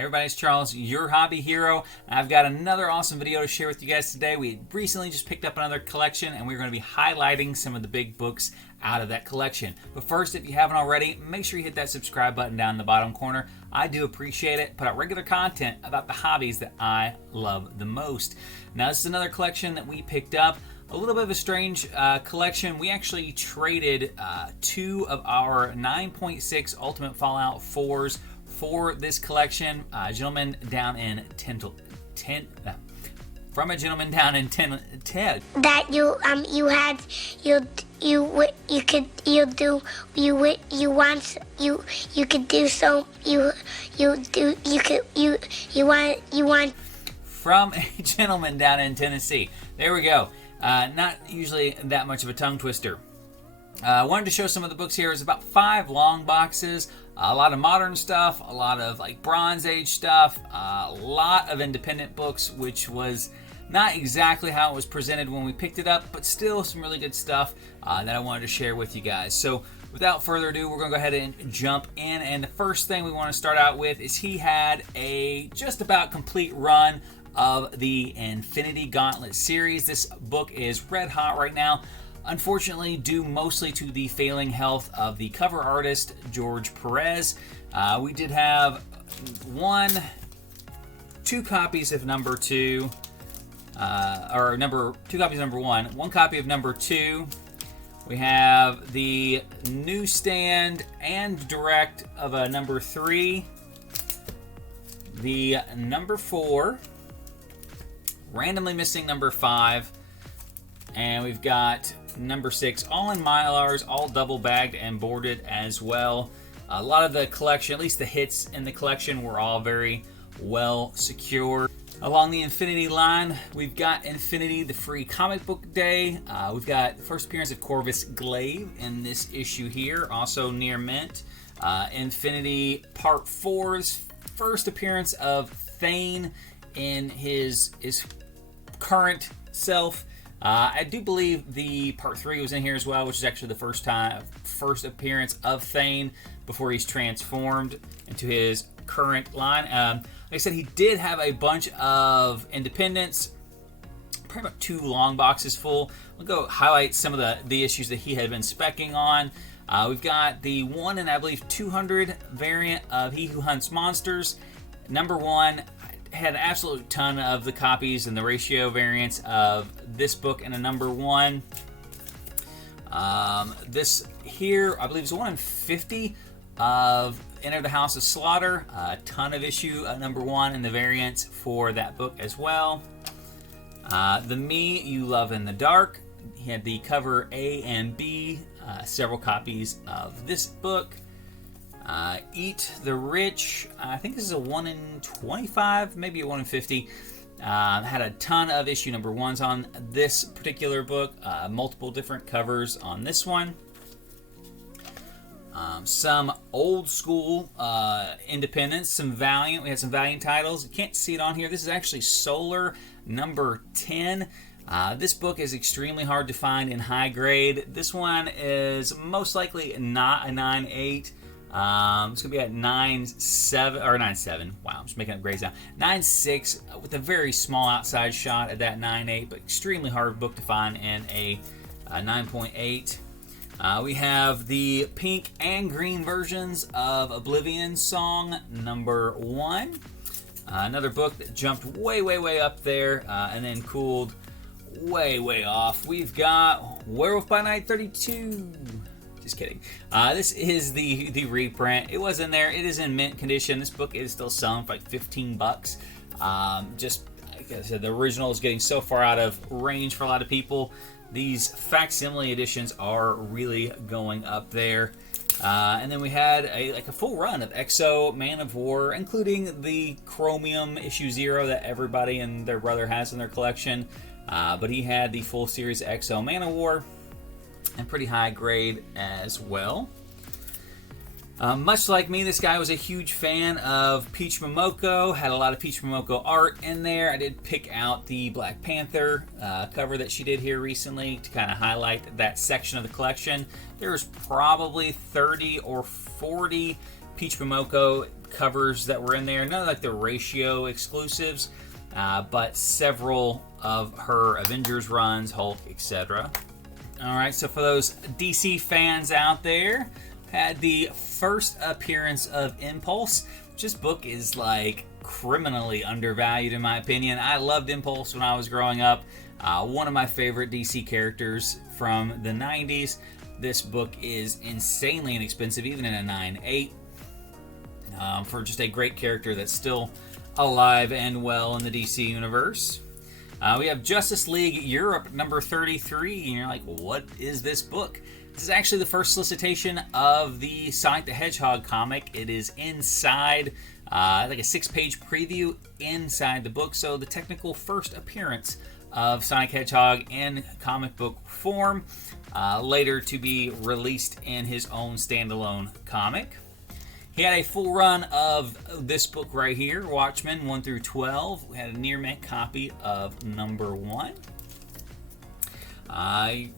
Everybody, it's Charles, your hobby hero. I've got another awesome video to share with you guys today. We recently just picked up another collection and we're going to be highlighting some of the big books out of that collection. But first, if you haven't already, make sure you hit that subscribe button down in the bottom corner. I do appreciate it. Put out regular content about the hobbies that I love the most. Now, this is another collection that we picked up. A little bit of a strange collection. We actually traded two of our 9.6 Ultimate Fallout 4s for this collection. A gentleman down in from a gentleman down in Ted. That you want. From a gentleman down in Tennessee. There we go. Not usually that much of a tongue twister. I wanted to show some of the books here. It's about 5 long boxes, a lot of modern stuff, a lot of like Bronze Age stuff, a lot of independent books, which was not exactly how it was presented when we picked it up, but still some really good stuff that I wanted to share with you guys. So without further ado, we're going to go ahead and jump in. And the first thing we want to start out with is he had a just about complete run of the Infinity Gauntlet series. This book is red hot right now. Unfortunately, due mostly to the failing health of the cover artist, George Perez. We did have two copies of number 2, two copies of number 1, one copy of number 2. We have the newsstand and direct of a number 3, the number 4, randomly missing number 5, and we've got number 6, all in Mylars, all double bagged and boarded as well. A lot of the collection, at least the hits in the collection, were all very well secured. Along the Infinity line, we've got Infinity, the free comic book day. We've got the first appearance of Corvus Glaive in this issue here, also near mint. Infinity Part 4's first appearance of Thane in his current self. I do believe the Part 3 was in here as well, which is actually the first appearance of Thane before he's transformed into his current line. Like I said, he did have a bunch of independents, probably about 2 long boxes full. We'll go highlight some of the issues that he had been speccing on. We've got the 1 and I believe 200 variant of He Who Hunts Monsters. Number 1 had an absolute ton of the copies and the ratio variants of this book and a number 1. This here, I believe, is 1 in 50 of Enter the House of Slaughter. A ton of issue number 1 and the variants for that book as well. The Me You Love in the Dark. He had the cover A and B, several copies of this book. Eat the Rich, I think this is a 1 in 25, maybe a 1 in 50. Had a ton of issue number 1s on this particular book, multiple different covers on this one. Some old school independents, some Valiant. We had some Valiant titles. You can't see it on here. This is actually Solar number 10. This book is extremely hard to find in high grade. This one is most likely not a 9.8. It's going to be at 9.7 or 9.7. Wow, I'm just making up grades now. 9.6 with a very small outside shot at that 9.8, but extremely hard book to find in a 9.8. We have the pink and green versions of Oblivion Song number 1. Another book that jumped way up there and then cooled way off. We've got Werewolf by Night 32. Just kidding. This is the reprint. It was in there. It is in mint condition. This book is still selling for like $15. Just like I said, the original is getting so far out of range for a lot of people. These facsimile editions are really going up there. And then we had a full run of Exo Man of War, including the Chromium issue 0 that everybody and their brother has in their collection. But he had the full series Exo Man of War, and pretty high grade as well. Much like me, this guy was a huge fan of Peach Momoko, had a lot of Peach Momoko art in there. I did pick out the Black Panther cover that she did here recently to kind of highlight that section of the collection. There's probably 30 or 40 Peach Momoko covers that were in there. None of like the ratio exclusives, but several of her Avengers runs, Hulk, etc. All right, so for those DC fans out there, had the first appearance of Impulse. This book is like criminally undervalued in my opinion. I loved Impulse when I was growing up. One of my favorite DC characters from the 90s. This book is insanely inexpensive, even in a 9.8, for just a great character that's still alive and well in the DC universe. We have Justice League Europe number 33, and you're like, what is this book? This is actually the first solicitation of the Sonic the Hedgehog comic. It is inside, like a 6-page preview inside the book, so the technical first appearance of Sonic Hedgehog in comic book form, later to be released in his own standalone comic. He had a full run of this book right here, Watchmen 1 through 12. We had a near mint copy of number 1.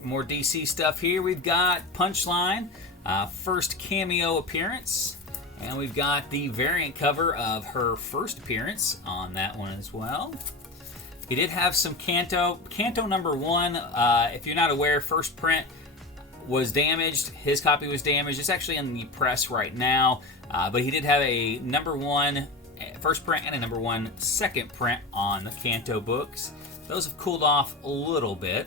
More DC stuff here. We've got Punchline, first cameo appearance. And we've got the variant cover of her first appearance on that one as well. He did have some Kanto number 1. If you're not aware, first print was damaged. His copy was damaged. It's actually in the press right now. But he did have a number 1 first print and a number 1 second print on the Kanto books. Those have cooled off a little bit.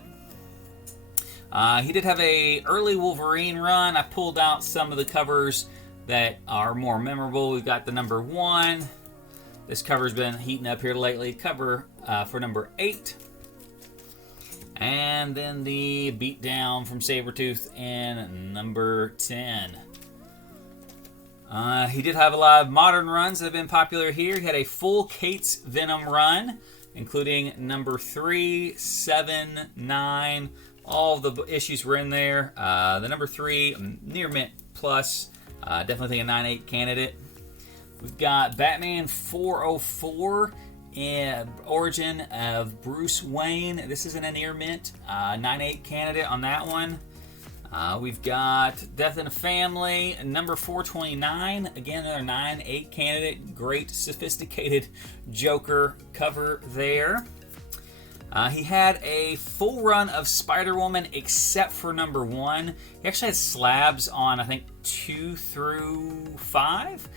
He did have a early Wolverine run. I pulled out some of the covers that are more memorable. We've got the number 1. This cover's been heating up here lately. Cover for number 8. And then the beatdown from Sabretooth in number 10. He did have a lot of modern runs that have been popular here. He had a full Kate's Venom run, including number 3, 7, 9. All of the issues were in there. The number 3, near mint plus. Definitely a 9.8 candidate. We've got Batman 404, origin of Bruce Wayne. This isn't a near mint. 9.8 candidate on that one. We've got Death in a Family, number 429. Again, another 9.8 candidate. Great, sophisticated Joker cover there. He had a full run of Spider-Woman except for number 1. He actually had slabs on, I think, 2 through 5.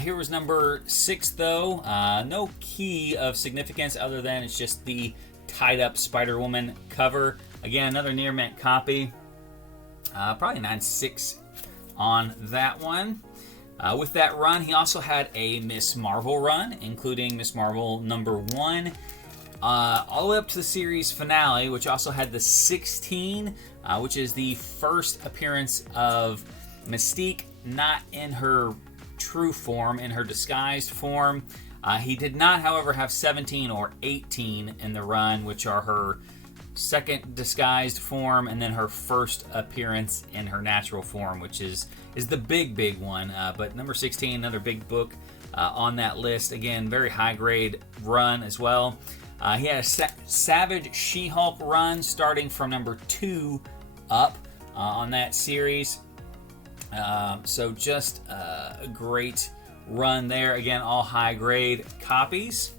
Here was number 6, though. No key of significance other than it's just the tied-up Spider-Woman cover. Again, another near mint copy. Probably 9.6 on that one. With that run, he also had a Miss Marvel run, including Miss Marvel number 1. All the way up to the series finale, which also had the 16, which is the first appearance of Mystique, not in her true form, in her disguised form. He did not, however, have 17 or 18 in the run, which are her second disguised form, and then her first appearance in her natural form, which is the big one. But number 16, another big book on that list. Again, very high grade run as well. He had a Savage She-Hulk run starting from number 2 up on that series. So just a great run there. Again, all high grade copies.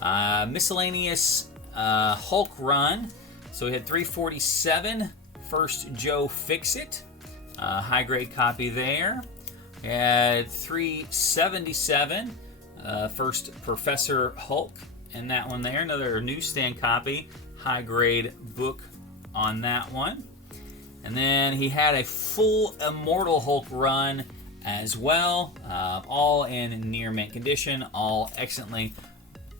Miscellaneous Hulk run. So we had 347, first Joe Fixit, high grade copy there. We had 377, first Professor Hulk, and that one there, another newsstand copy, high grade book on that one. And then he had a full Immortal Hulk run as well, all in near mint condition, all excellently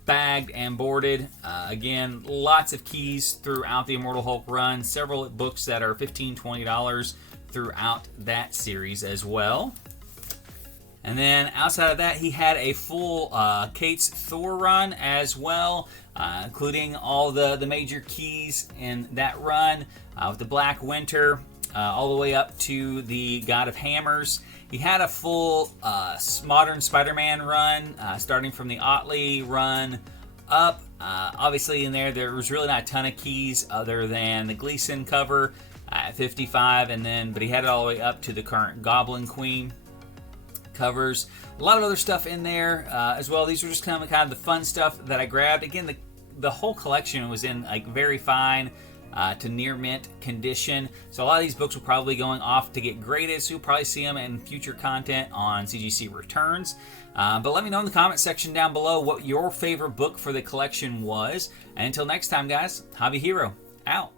bagged and boarded. Again, lots of keys throughout the Immortal Hulk run, several books that are $15, $20 throughout that series as well. And then outside of that, he had a full Kate's Thor run as well, including all the major keys in that run, with the Black Winter all the way up to the God of Hammers. He had a full modern Spider-Man run, starting from the Otley run up. Obviously in there was really not a ton of keys other than the Gleason cover at 55, but he had it all the way up to the current Goblin Queen covers, a lot of other stuff in there as well. These were just kind of the fun stuff that I grabbed. Again, the whole collection was in like very fine to near mint condition. So a lot of these books will probably be going off to get graded, so you'll probably see them in future content on CGC Returns. But let me know in the comment section down below what your favorite book for the collection was. And until next time, guys, Hobby Hero out.